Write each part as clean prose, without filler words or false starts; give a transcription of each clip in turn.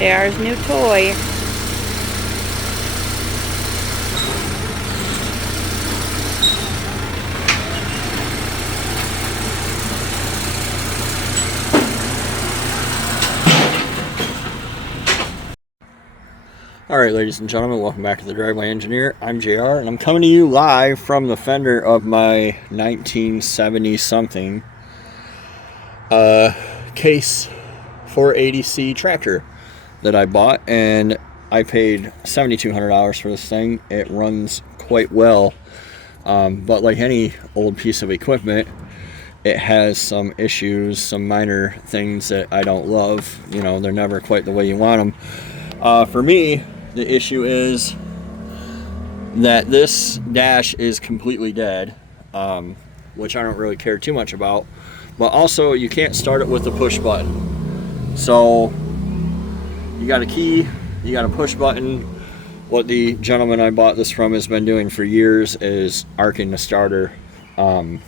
JR's new toy. Alright, ladies and gentlemen, welcome back to the Driveway Engineer. I'm JR, and I'm coming to you live from the fender of my 1970-something Case 480C tractor that I bought, and I paid $7,200 for this thing. It runs quite well, but like any old piece of equipment, it has some issues, some minor things that I don't love. You know, they're never quite the way you want them. For me, the issue is that this dash is completely dead, which I don't really care too much about. But also, you can't start it with a push button. So, you got a key, you got a push button. What the gentleman I bought this from has been doing for years is arcing the starter. And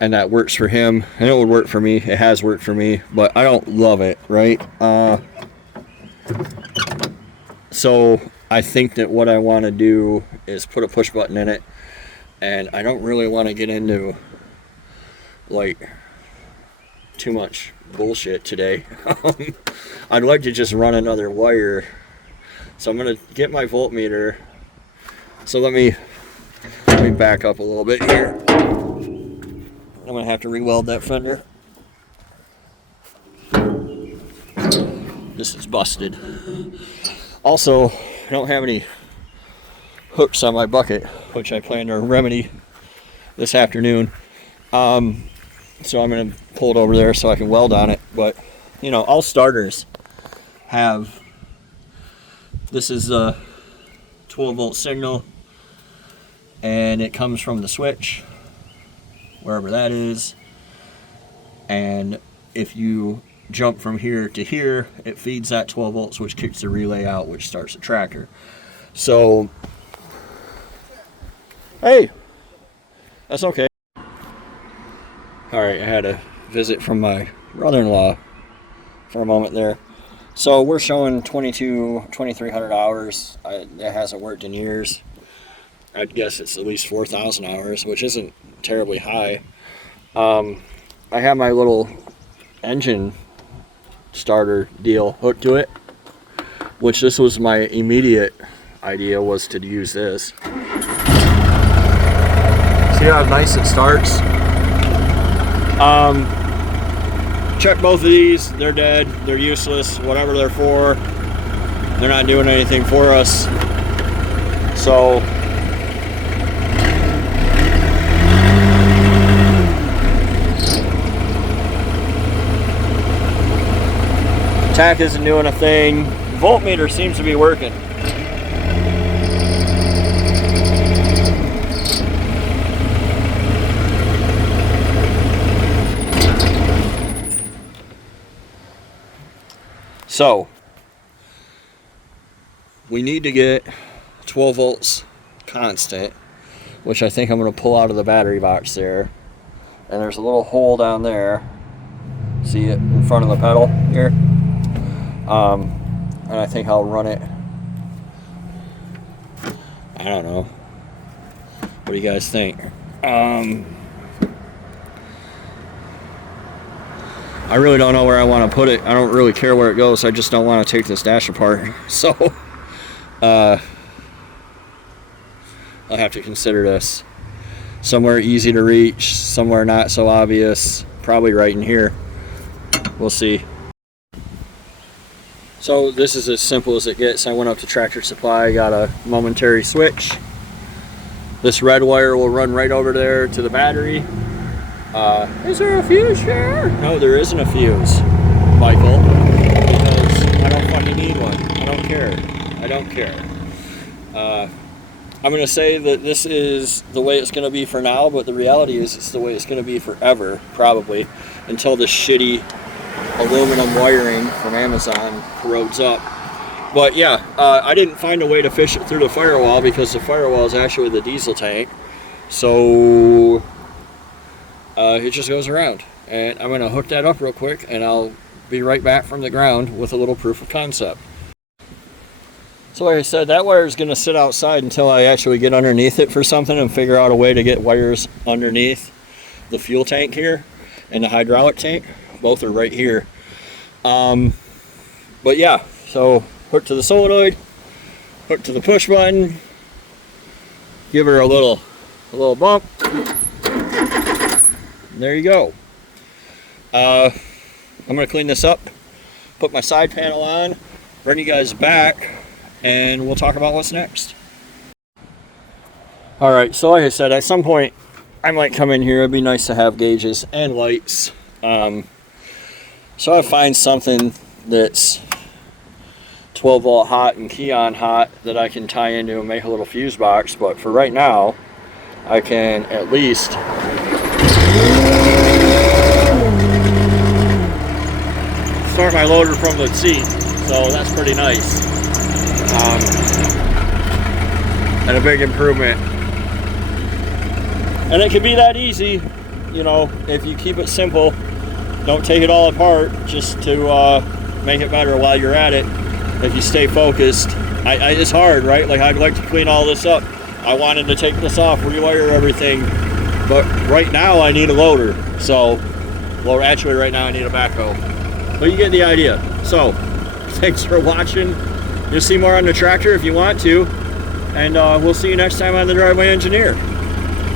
that works for him, and it would work for me. It has worked for me, but I don't love it, right? So I think that what I want to do is put a push button in it, and I don't really want to get into like too much bullshit today. I'd like to just run another wire, so I'm gonna get my voltmeter. So let me back up a little bit here. I'm gonna have to re-weld that fender. This is busted. Also, I don't have any hooks on my bucket, which I plan to remedy this afternoon. So I'm going to pull it over there so I can weld on it. But, you know, all starters have, this is a 12-volt signal, and it comes from the switch, wherever that is. And if you jump from here to here, it feeds that 12 volts, which kicks the relay out, which starts the tractor. So, hey, that's okay. Alright, I had a visit from my brother-in-law for a moment there. So we're showing 2,300 hours. It hasn't worked in years. I'd guess it's at least 4,000 hours, which isn't terribly high. I have my little engine starter deal hooked to it, which this was my immediate idea, was to use this. See how nice it starts? Check both of these. They're dead, they're useless, whatever they're for, they're not doing anything for us. So tach isn't doing a thing. Voltmeter seems to be working. So we need to get 12 volts constant, which I think I'm going to pull out of the battery box there. And there's a little hole down there. See it in front of the pedal here? And I think I'll run it. I don't know. What do you guys think? I really don't know where I want to put it. I don't really care where it goes. I just don't want to take this dash apart. So, I'll have to consider this. Somewhere easy to reach, somewhere not so obvious. Probably right in here. We'll see. So this is as simple as it gets. I went up to Tractor Supply, got a momentary switch. This red wire will run right over there to the battery. Is there a fuse here? No, there isn't a fuse, Michael, because I don't fucking need one. I don't care. I don't care. I'm going to say that this is the way it's going to be for now, but the reality is it's the way it's going to be forever, probably, until the shitty aluminum wiring from Amazon corrodes up. But yeah, I didn't find a way to fish it through the firewall because the firewall is actually the diesel tank. So it just goes around. And I'm going to hook that up real quick and I'll be right back from the ground with a little proof of concept. So like I said, that wire is going to sit outside until I actually get underneath it for something and figure out a way to get wires underneath the fuel tank here and the hydraulic tank. Both are right here. But yeah, so hook to the solenoid, hook to the push button, give her a little bump. There you go. I'm going to clean this up, put my side panel on, bring you guys back, and we'll talk about what's next. Alright, so like I said, at some point I might come in here. It'd be nice to have gauges and lights. So I find something that's 12 volt hot and key on hot that I can tie into and make a little fuse box. But for right now, I can at least start my loader from the seat. So that's pretty nice. And a big improvement. And it can be that easy, you know, if you keep it simple. Don't take it all apart just to make it better while you're at it. If you stay focused, it's hard, right? Like, I'd like to clean all this up. I wanted to take this off, rewire everything, but right now I need a loader. So, well, actually right now I need a backhoe. But you get the idea. So, thanks for watching. You'll see more on the tractor if you want to, and we'll see you next time on The Driveway Engineer.